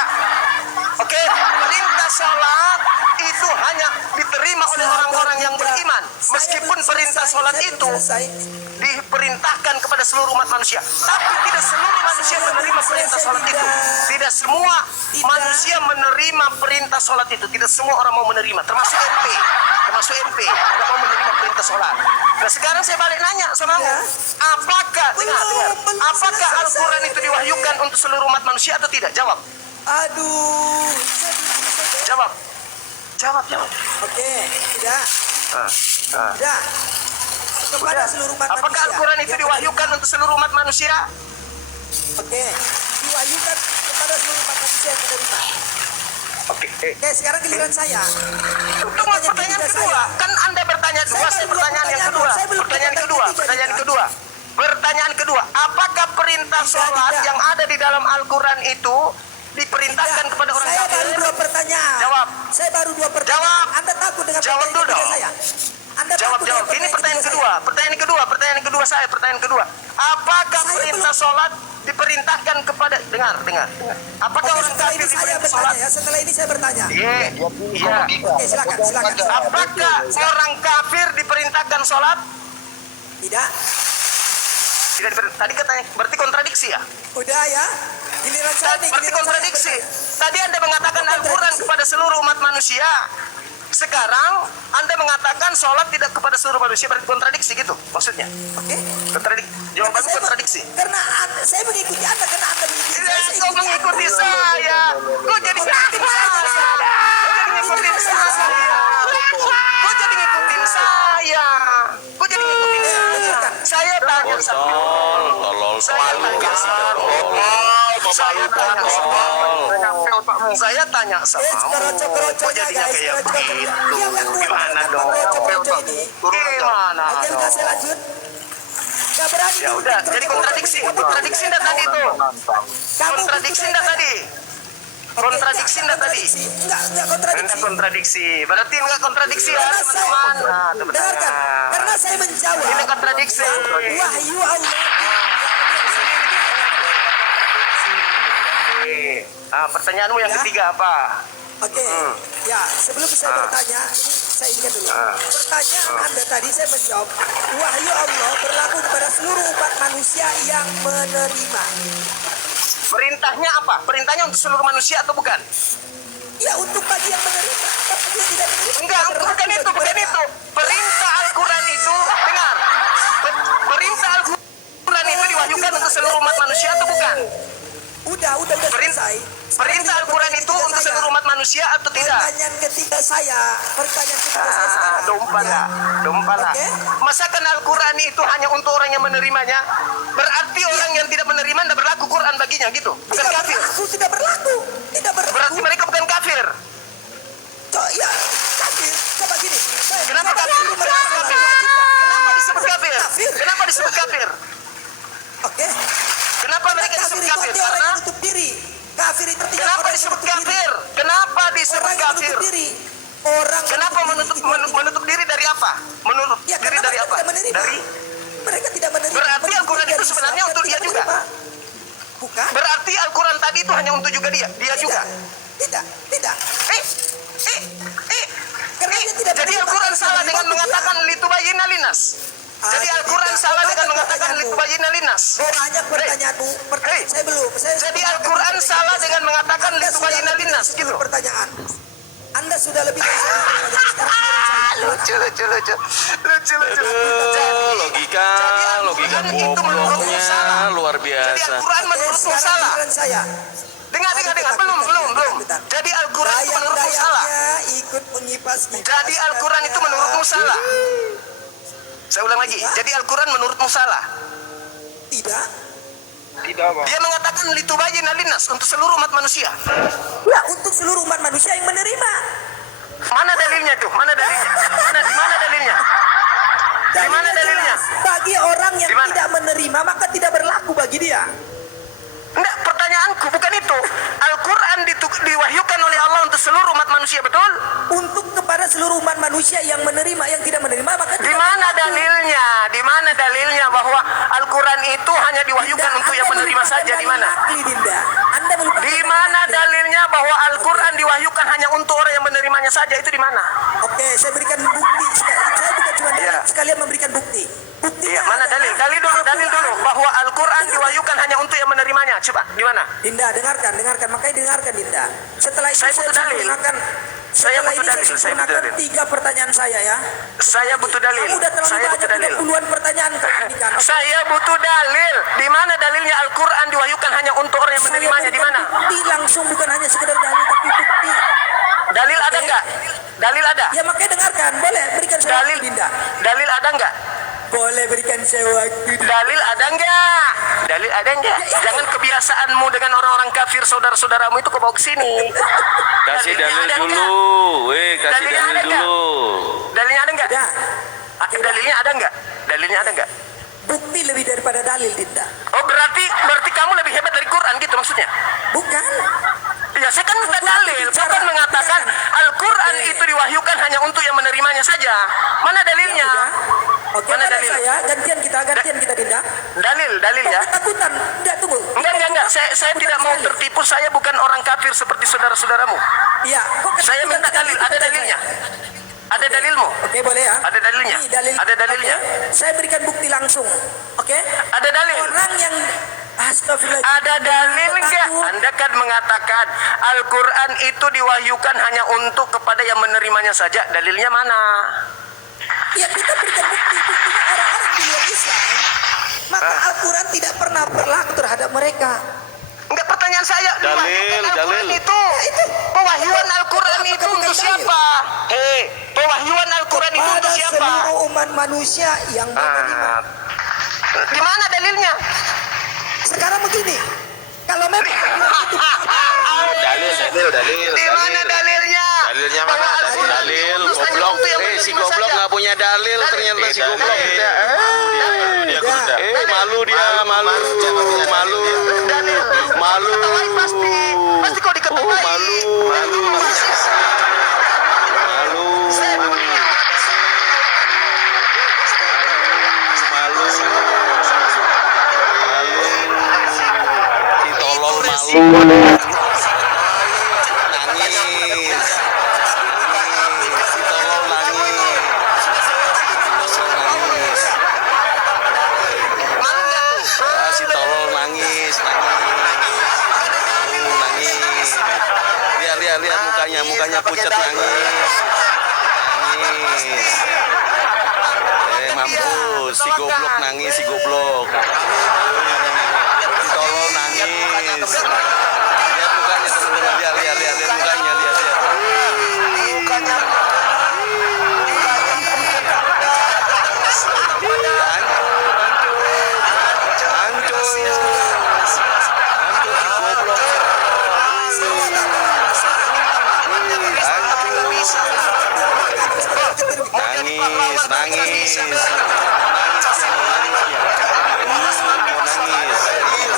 Oke, perintah sholat itu hanya diterima oleh orang-orang yang beriman. Meskipun perintah sholat itu diperintahkan kepada seluruh umat manusia, tapi tidak seluruh manusia menerima perintah sholat itu. Tidak semua manusia menerima perintah sholat itu. Tidak semua orang mau menerima, termasuk MP, tidak mau menerima perintah sholat. Nah sekarang saya balik nanya sama kamu, apakah apakah Al-Quran itu diwahyukan untuk seluruh umat manusia atau tidak? Jawab. Aduh. Jawab. Oke, tidak. Tidak. Kepada seluruh umat Apakah manusia. Al-Quran itu diwahyukan untuk seluruh umat manusia? Oke. Diwahyukan kepada seluruh umat manusia yang menerima. Oke. Oke, sekarang giliran saya. Tunggu, pertanyaan kedua. Kan Anda bertanya dua, saya pertanyaan yang kedua. Pertanyaan kedua. Apakah perintah sholat tidak. yang ada di dalam Al-Quran itu diperintahkan kepada orang Saya kafir? baru dua pertanyaan. Jawab. Saya baru dua pertanyaan. Jawab. Anda takut dengan Jawab pertanyaan dulu ketiga dong. saya? Anda Jawab. takut dengan Ini pertanyaan ketiga kedua. Pertanyaan kedua. Apakah Saya perintah belum- sholat diperintahkan kepada dengar. Apakah Oke, orang setelah kafir ini saya diperintah sholat? bertanya ya. Setelah ini saya bertanya. Iya. Oke, silakan. Apakah orang kafir diperintahkan sholat? Tidak. Tidak tadi katanya berarti kontradiksi ya? Udah ya. Giliran saya nih. Berarti giliran saya kontradiksi. bertanya. Tadi Anda mengatakan Al-Quran kepada seluruh umat manusia. Sekarang Anda mengatakan sholat tidak kepada seluruh manusia, berarti kontradiksi gitu maksudnya. Oke. Kontradiksi. Jawabannya Saya- kontradiksi. Karena saya mengikuti Anda, karena Anda mengikuti saya. Tidak, saya kau ikuti mengikuti Anda. saya. Kau jadi ngikutin saya. Saya tanya sama Tolol, Saya tanya sama kok jadinya kayak begitu? Gimana dong? Gimana Oke, udah saya dong? lanjut. Gak berani. Ya udah, jadi kontradiksi enggak tadi itu? Kontradiksi enggak tadi? Kontradiksi enggak tadi? Enggak kontradiksi. Enggak kontradiksi. Berarti enggak kontradiksi ya, Karena teman-teman. Nah, dengarkan, karena saya menjawab. Ini kontradiksi. Wahyu Allah. Pertanyaanmu yang ketiga apa? Oke, ya sebelum saya bertanya, ini saya ingat dulu. Pertanyaan Anda tadi saya menjawab, wahyu Allah berlaku kepada seluruh umat manusia yang menerima. Perintahnya apa? Perintahnya untuk seluruh manusia atau bukan? Ya untuk bagi yang menerima. Dia tidak menerima. Enggak, bukan itu. Perintah Al-Quran itu, dengar. Perintah Al-Quran itu diwahyukan untuk seluruh umat manusia atau bukan? Udah selesai. Perintah Al-Quran itu untuk seluruh umat manusia atau tidak? Pertanyaan ketiga saya sekarang. Dompala. Oke. Masakan Al-Quran itu hanya untuk orang yang menerimanya? Berarti orang yang tidak menerima tidak berlaku Quran baginya gitu? Bukan kafir? Tidak berlaku. Berarti mereka bukan kafir? Ya, kafir. Coba gini. Kenapa kafir? Kenapa disebut kafir? Kenapa disebut kafir? Oke. Kenapa mereka disebut itu kafir? arti orang Karena yang menutup diri. Kafir itu artinya kenapa orang yang disebut menutup diri. kafir? Kenapa disebut Orang yang kafir? menutup diri. Orang Kenapa menutup diri dari apa? Menutup Ya, diri karena dari mereka apa? tidak menerima. Dari Mereka tidak menerima. Berarti Menutup Al-Quran diri itu dari sebenarnya Islam untuk dan dia tidak juga? menerima. Bukan? berarti Al-Quran tadi itu hanya untuk juga dia juga. Tidak. Karena Eh, dia tidak jadi menerima. Al-Quran salah dengan Menerima mengatakan litubayyina linas. Jadi Ah, Al-Quran tidak. salah dengan Banyak mengatakan pertanyaanmu. litubayyina linas. Banyak pertanyaanmu. Hei. Saya belum. Jadi Al-Quran salah dengan mengatakan Anda sudah litubayyina lebih linas dari gitu. 10 pertanyaan. Anda sudah lebih dari 10 pertanyaan. Sekarang Lucu. Logika Al-Quran itu menurutmu gobloknya salah. luar Jadi biasa. Al-Quran menurutmu salah. saya. Dengar. Belum. Jadi Al-Quran itu menurutmu salah. Dayang-dayangnya ikut mengipas. Jadi Al-Quran itu menurutmu salah. Saya ulang lagi. Jadi Al-Quran menurutmu salah. Tidak. Dia mengatakan litubayyina linas untuk seluruh umat manusia. Ya, untuk seluruh umat manusia yang menerima. Mana dalilnya tuh? Mana dalilnya? Di mana dalilnya? Di mana dalilnya? Jelas. Bagi orang yang Di mana? tidak menerima maka tidak berlaku bagi dia. Enggak, pertanyaanku bukan itu. Al-Quran diwahyukan oleh Allah untuk seluruh umat manusia, betul? Untuk kepada seluruh umat manusia yang menerima, yang tidak menerima maka Di tidak mana berlaku. dalilnya? Di mana dalilnya bahwa Al-Quran itu hanya diwahyukan Dinda, untuk yang Anda menerima melupakan saja? Di dalil mana? nakli, Dinda. Anda melupakan Di dalil mana nakli. dalilnya bahwa Al-Quran diwahyukan hanya untuk orang yang menerimanya saja? Itu di mana? Oke, saya berikan bukti. Saya bukan cuma dalil, Iya. sekalian memberikan bukti. Buktinya Iya, mana adalah dalil dulu Al-Quran. bahwa Al-Quran diwahyukan hanya untuk yang menerimanya. Coba, di mana? Dinda, dengarkan. Makanya dengarkan, Dinda. Setelah itu Saya butuh dalil. sempurnakan. Saya Setelah butuh ini dalil, saya saya butuh sempurnakan dalil. 3 pertanyaan saya ya. Saya butuh dalil. Kamu udah terlalu Saya banyak, butuh dalil. udah puluhan pertanyaan kamu berikan. Oke. Saya butuh dalil. Di mana dalilnya Al-Quran diwahyukan hanya untuk orang yang Saya menerimanya? Di berikan mana? bukti langsung, bukan hanya sekedar dalil tapi bukti. Dalil ada enggak? Dalil ada? Ya makanya dengarkan, boleh berikan saya Dalil waktu, Dinda. Dalil ada enggak? Boleh berikan saya waktu. Dalil ada enggak? Dalil ada enggak? Jangan kebiasaanmu dengan orang-orang kafir saudara-saudaramu itu kau bawa ke sini. Kasih Dalilnya dalil ada dulu. Kasih Dalilnya dalil ada enggak? dulu. Dalilnya ada enggak? Ada. Dalilnya ada enggak? Dalilnya ada enggak? Bukti lebih daripada dalil, Dinda. Oh, berarti kamu lebih hebat dari Quran gitu maksudnya? Bukan. Ya, saya kan minta dalil. Kau kan mengatakan Al-Quran itu diwahyukan hanya untuk yang menerimanya saja. Mana dalilnya? Oke, Mana mana dalil? saya gantian kita Dinda. Dalil ya. Ketakutan. Enggak, tunggu. Enggak. Saya tidak mau tertipu. Saya bukan orang kafir seperti saudara-saudaramu. Iya, kok ketakutan Saya minta sekali dalil. Ada kepada dalilnya. saya? Ada dalilmu. Oke, boleh ya. Ada dalilnya. Ini dalil. Ada dalilnya. Oke, saya berikan bukti langsung. Oke? Ada dalil. Orang yang astagfirullah. Ada dalil enggak? Takut. Anda kan mengatakan Al-Quran itu diwahyukan hanya untuk kepada yang menerimanya saja. Dalilnya mana? Ya, kita berikan bukti. Buktinya orang-orang di luar Islam. Maka Al-Quran tidak pernah berlaku terhadap mereka. Enggak, pertanyaan saya. Diwahyukan Al-Quran dalil. itu. Pewahyuan Al-Quran Apakah itu bukan untuk dalil? siapa? Pewahyuan Al-Quran itu untuk Pada siapa? seluruh umat manusia yang menerima. Di mana dalilnya? Sekarang begini. Kalau memang Dalil. Di mana dalilnya? Dalilnya Bahwa mana? Al-Quran Dalil, itu hanya goblok. untuk yang Si menerima goblok saja. nggak punya dalil ternyata si goblok. Malu dia, malu. Dalil. Malu. Ketawain pasti kau diketawain. Malu. Saya punya. Si tolol malu. Nangis. Si tolol nangis. Si tolol nangis. Nangis. Lihat mukanya pucat nangis. Mampus, si goblok nangis, si goblok. Si tolol nangis. Lihat mukanya teman-teman, lihat mukanya, lihat. Hancur si goblok. Nangis.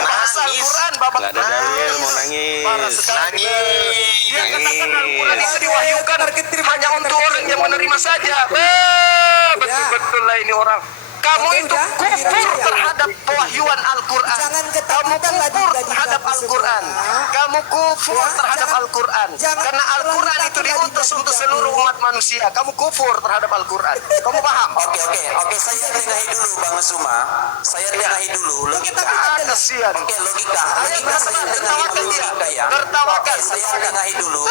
Bahasa Al-Quran babak. Nggak ada dalil, mau nangis. Nangis. Dia katakan Al-Quran itu diwahyukan hanya untuk orang yang menerima saja. Betul-betul lah ini orang. Kamu itu kufur terhadap pewahyuan Al-Quran. Jangan Kamu ketakutan lagi kufur dari terhadap kamu Al-Quran. semua. Kamu kufur Ya, terhadap jangan- Al-Quran. jangan Karena Al-Quran terlalu itu takut diutus lagi untuk dari seluruh kamu. umat manusia. Kamu kufur terhadap Al-Quran. Kamu paham? Oke, saya tengahi dulu Bang Zuma. Saya tengahi dulu logika. Kasihan. Oke, logika saya tengahi dulu logika ya. Tertawakan. Oke, saya tengahi dulu.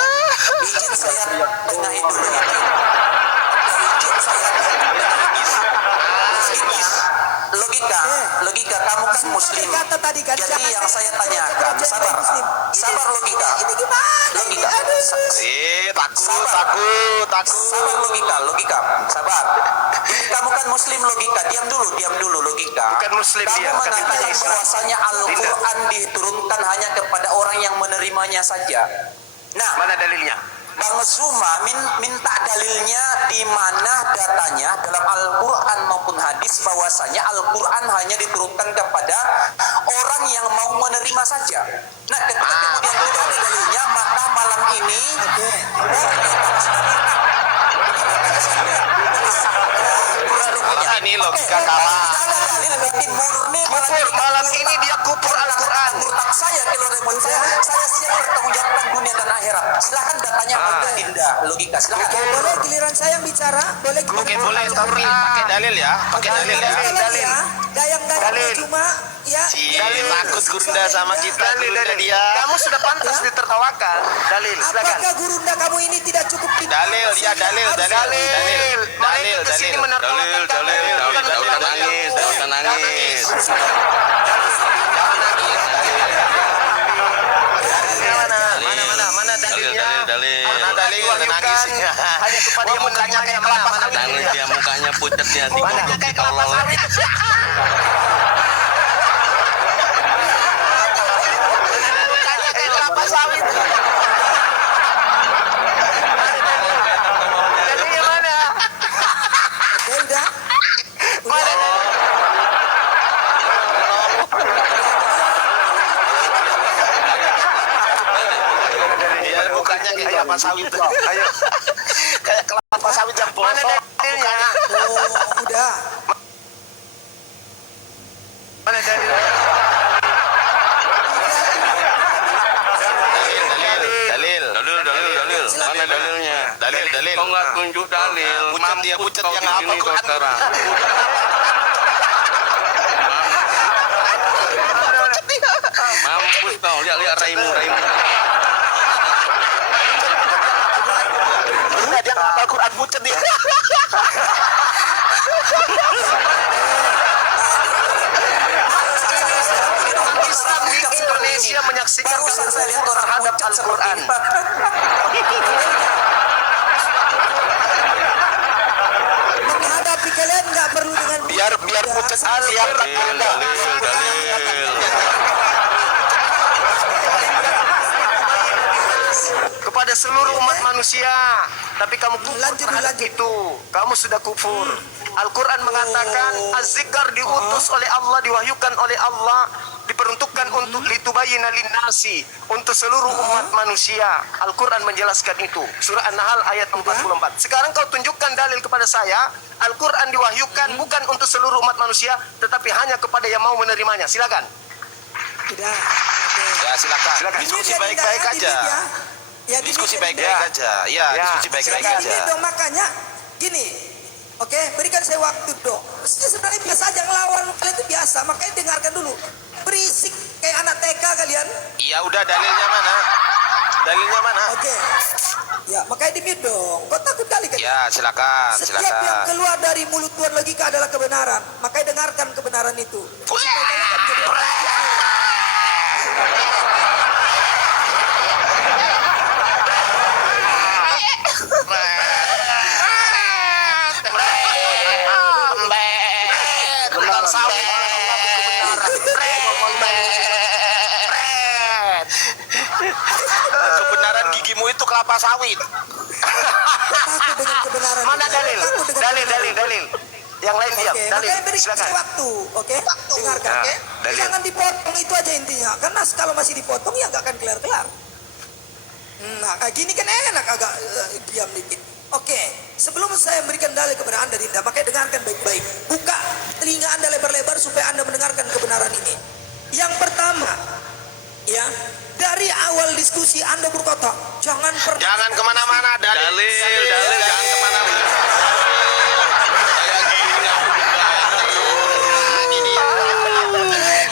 Izin saya tengahi dulu ya. Oke, izin saya logika kamu kan muslim. Kata tadi kan, Jadi jangan- yang saya tanyakan, sabar logika. Ini gimana? Logika. Takut. Sabar logika, sabar. Jadi kamu kan muslim logika, diam dulu logika. Bukan muslim kamu dia, bukan mengatakan Islam. bahwasanya Al-Quran diturunkan hanya kepada orang yang menerimanya saja. Nah, Mana dalilnya? Bang Zuma minta dalilnya di mana datanya dalam Al-Quran maupun hadis bahwasanya Al-Quran hanya diturunkan kepada orang yang mau menerima saja. Nah, ketika kemudian tidak ada dalilnya, maka malam ini Malam ini logika kalah. Kufur. Malam ini dia kufur Al-Quran. Saya kalau remote saya siap bertanggung jawabkan dunia dan akhirat. Silahkan datanya indah logika. Silahkan. Boleh giliran saya yang bicara? Boleh giliran Oke, boleh, tapi pakai dalil ya. Pakai dalil ya. Dalil. Gayang-gayang cuma ya. Dalil takut Gurunda sama kita. Gurunda dia. Kamu sudah pantas ditertawakan. Dalil, silakan. Apakah gurunda kamu ini tidak cukup Dalil, ya dalil. Mereka kesini menertawakan kamu. Bukan Nangis, jangan nangis. Mana dalilnya? Dalil. Mana dalil? Nangis. Hanya kepada yang mukanya menerima kayak kelapa mana sawit. Nangis dia mukanya pucat dia. Mukanya kayak kelapa sawit. Mukanya kayak kelapa sawit. Dalilnya mana? Oke, udah. Mana dalil? Dia mukanya kayak kelapa sawit. Ayo. Kayak kelapa sawit yang Mana bosok. dalilnya? Oh, udah. Mana dalilnya? Dalil. Mana dalilnya? Dalil. Kau nggak tunjuk dalil. Pucat dia, Mampus pucat kau yang di apa sini kau kau kan? sekarang. Mampus kau, lihat raimu. Dia nggak hafal Quran pucat dia. Islam di Indonesia menyaksikan Barusan saya lihat orang terhadap pucat seperti Al-Quran. ini. Menghadapi kalian nggak perlu dengan Biar pucat siap. Dalil. Kepada seluruh umat manusia, tapi kamu kufur Lanjut. terhadap itu. Kamu sudah kufur. Al-Quran mengatakan az-zikr diutus oleh Allah, diwahyukan oleh Allah, diperuntukkan untuk litubayyina linnasi, untuk seluruh umat manusia. Al-Quran menjelaskan itu. Surah An-Nahl ayat 44. Sekarang kau tunjukkan dalil kepada saya, Al-Quran diwahyukan bukan untuk seluruh umat manusia, tetapi hanya kepada yang mau menerimanya. Silakan. udah. Oke. Ya silakan. Ini Diskusi dia baik-baik tindakan aja. ini ya, Diskusi gini, baik-baik aja. Ya, diskusi baik-baik Sekarang aja. ini dong makanya gini. Oke, berikan saya waktu dong. Mestinya sebenarnya biasa aja ngelawan kalian itu biasa, makanya dengarkan dulu. Berisik kayak anak TK kalian. Iya udah dalilnya mana? Dalilnya mana? Oke. Ya, makanya di-mute dong. Kau takut kali kan? Ya silakan, Setiap yang silakan. keluar dari mulut Tuhan logika adalah kebenaran. Makanya dengarkan kebenaran itu. Supaya kalian kan jadi orang yang jujur. Benar sawit. Kebenaran gigimu itu kelapa sawit. Takut dengan kebenaran. Mana itu. dalil? Takut dengan Dalil, kebenaran. dalil. Yang lain diam. Oke, Dalil. makanya beri Silakan. waktu. Oke, dengarkan. Ya. Oke. dalil. Jangan dipotong, itu aja intinya. Karena kalau masih dipotong ya nggak akan kelar-kelar. Nah, kayak gini kan enak agak diam dikit. Oke, sebelum saya memberikan dalil kepada Anda Dinda, makanya dengarkan baik-baik. Buka telinga Anda lebar-lebar supaya Anda mendengarkan kebenaran ini. Yang pertama, ya, dari awal diskusi Anda berkata, jangan kemana-mana, dalil, jangan kemana-mana.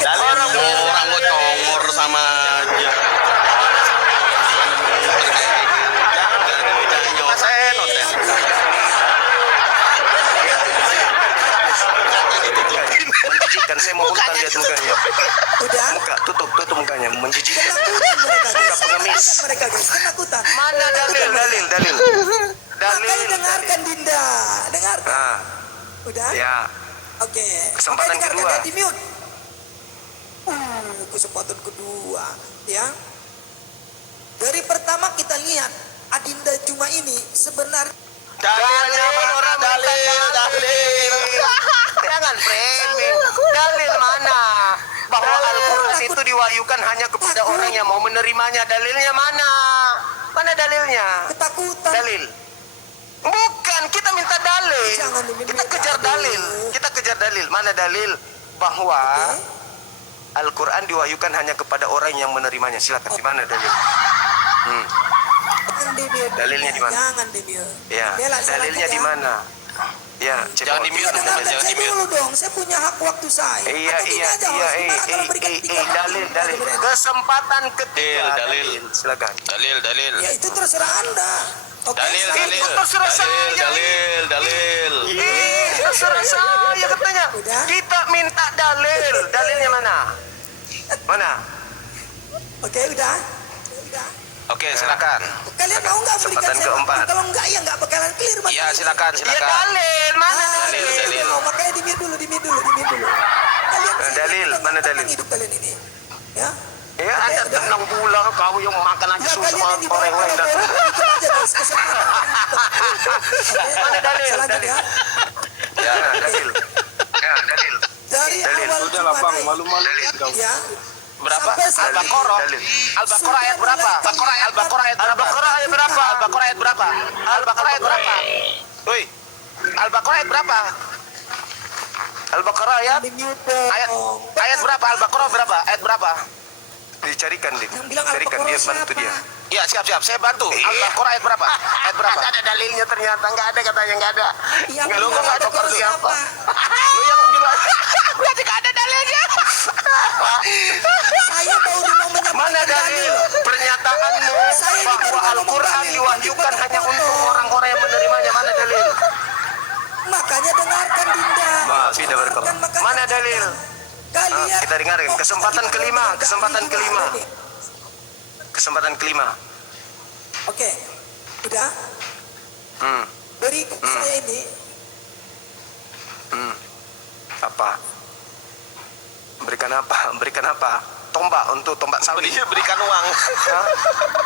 Orang gue congor sama aja. Saya noten. Menjijikkan, saya mau muntah lihat mukanya. udah. Muka, tutup mukanya, menjijikkan. Kenakutan mereka guys. Muka pengemis. Kenakutan mereka guys, kenakutan. Mana dalil? Makanya dengarkan Dinda, dengarkan. Nah, Udah? ya. Oke. Kesempatan Makanya dengarkan, kedua. ya, di mute. Kesempatan kedua, ya. Dari pertama kita lihat Adinda cuma ini sebenarnya Dalilnya mana? Dalil. Jangan framing. Dalil mana? Bahwa Al-Quran itu diwahyukan hanya kepada orang yang mau menerimanya. Dalilnya mana? Mana dalilnya? ketakutan. Dalil. Bukan, kita minta dalil. Jangan diminta Kita kejar dalil. Kita kejar dalil. Mana dalil bahwa Al-Quran diwahyukan hanya kepada orang yang menerimanya. Silakan, di mana dalil? Jangan di-mute. Dalilnya di mana? Jangan di-mute. Ya, Bella, saya dalilnya lanjut di ya. mana? Ya, Jangan di-mute, Iya, dengarkan jangan saya di-mute. dulu dong. Saya punya hak waktu saya. Iya, Atau gini aja, host, gimana kalau berikan 3 dalil. Kesempatan ketiga. Dalil. Silakan. Dalil. Ya itu terserah Anda. Oke. Dalil. Itu terserah saya. Dalil. Terserah saya katanya. Udah? Kita minta dalil. Dalilnya mana? Mana? Oke, udah. Oke, silakan. Kalian mau nggak berikan Kesempatan saya keempat. waktu? Kalau nggak ya nggak bakalan clear. Mas. Iya, silakan. Ya dalil, mana dalil? Dalil. Oh, makanya di-mute dulu. Kalian Dalil, mana dalil? hidup kalian ini. Ya. Ya, Anda tenang pula. Kau yang makan aja Ya, susah kalian yang di bawah orang-orang. kalau boleh, ikut aja guys, kesempatan. Oke, Mana dalil? saya lanjut Dalil. ya. Ya, dalil. Ya, dalil. Dari Dalil. awal Udahlah bang, Jumat malu-malu kau. ya. Berapa? Sampai saat ini. Al-Baqarah. Dalil. Al-Baqarah ayat berapa? Al-Baqarah ayat berapa? Al-Baqarah ayat berapa? Al-Baqarah ayat berapa? Al-Baqarah ayat berapa? Woi. Al-Baqarah ayat berapa? Al-Baqarah ayat Di-mute dong. Ayat berapa? Al-Baqarah berapa? Ayat berapa? dicarikan dia. Yang bilang Carikan Al-Baqarah dia, bantu siapa? dia. Iya, siap. Saya bantu. Al-Baqarah ayat berapa? Ayat berapa? Ada dalilnya ternyata, enggak ada katanya, enggak ada. Yang Lu bilang kok enggak tahu Al-Baqarah siapa? siapa? Lu yang bilang Berarti enggak ada dalilnya. Saya baru mau menyampaikan mana dalil pernyataanmu Saya bahwa baru mau Al-Quran dalil. diwahyukan Coba hanya foto. untuk orang-orang yang menerimanya? Mana dalil? Makanya dengarkan Dinda. Maaf, tidak berkata. Dengarkan, makanya Mana dalil? Kalian Kita dengarkan. Kesempatan kelima, kesempatan kelima. Kesempatan kelima. Oke. Udah. Hmm. Beri saya ini Apa? Berikan apa? Berikan apa? Tombak untuk tombak sawit. Berikan uang. Hah?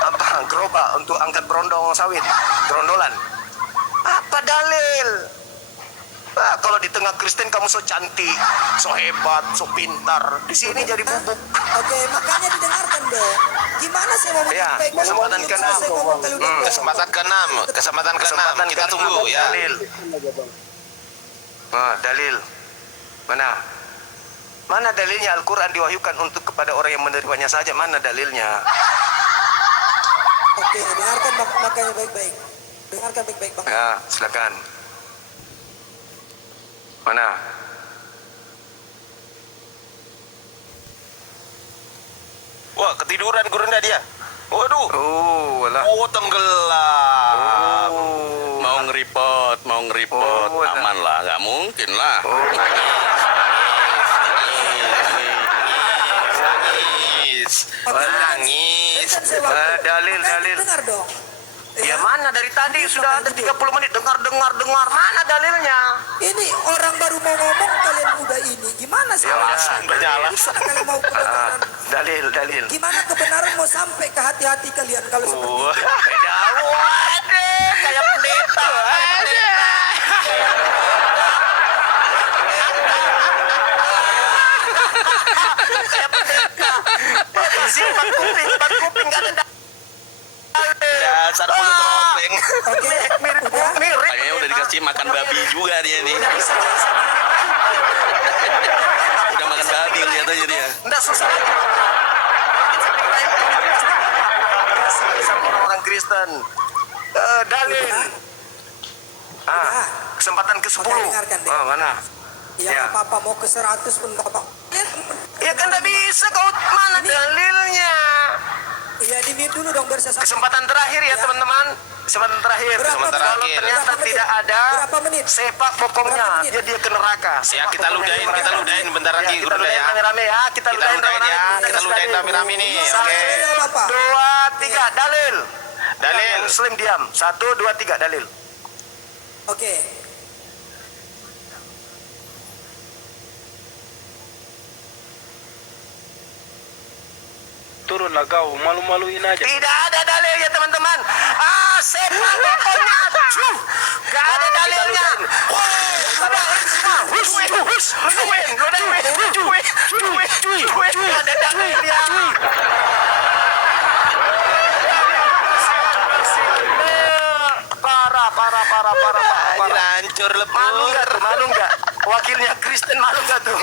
Apa? Gerobak untuk angkat berondong sawit. Gerondolan. Apa dalil? Nah, kalau di tengah Kristen kamu so cantik, so hebat, so pintar. Di sini jadi bubuk. Oke, makanya didengarkan dong. Gimana saya mau Ya, menyampaikan? kesempatan Saya ke-6. ngomong kali udah ngomong. Kesempatan ke-6. Kesempatan ke-6. Kesempatan Kita ke-6. tunggu ya. Dalil. Dalil. Mana? Mana dalilnya Al-Quran diwahyukan untuk kepada orang yang menerimanya saja? Mana dalilnya? Oke, dengarkan makanya baik-baik. Dengarkan baik-baik, Bang. Ya, silakan. Mana? Wah, ketiduran Gurunda dia. Waduh. Oh, alah. Oh, tenggelam. Mau ngeripot, Oh, aman lah, nggak mungkin lah. Nangis. Berikan saya waktu. Dalil, Makanya dalil. Dengar dong. Ya mana dari tadi sudah ada 30 menit dengar. Mana dalilnya? Ini orang baru mau ngomong kalian udah ini. Gimana sih? Ya udah, berjalan. Gimana kalian mau kebenaran? Dalil. Gimana kebenaran mau sampai ke hati-hati kalian kalau seperti itu? Dawat deh, kayak pendeta. Bak kuping gak ada Dasar mulut ropeng. Oke. mirip Udah. mirip. Kayaknya udah dikasih makan babi juga dia nih. Udah makan babi kelihatannya dia. Nggak susah. Sama orang Kristen. Dalil. Kesempatan ke-10. Oke, dengarkan deh. Mana? Ya, Ya. apa-apa mau ke 100 pun nggak apa-apa. Ya kan nggak bisa kau mana dalilnya? Ya di mute dulu dong bersama. Kesempatan terakhir ya teman-teman. Kesempatan terakhir. Berapa Kalau menit? ternyata Berapa menit? tidak ada Berapa menit? sepak bokongnya, Berapa menit? dia ke neraka. Ya Sepak kita bokongnya ludahin, di kita neraka. ludahin bentar lagi Kita Gurunda ludahin ya. rame-rame ya. Kita Kita ludahin ya, kita ludahin rame-rame nih. Oke. 1, 2, 3, dalil. Dalil. Muslim diam. 1, 2, 3, dalil. Oke. Turunlah kau, malu-maluin aja. Tidak ada dalil ya teman-teman. Sepak bokongnya. Gak ada dalilnya. Gak ada dalilnya. Parah. Hancur lebur. Malu nggak tuh? Wakilnya Kristen malu nggak tuh?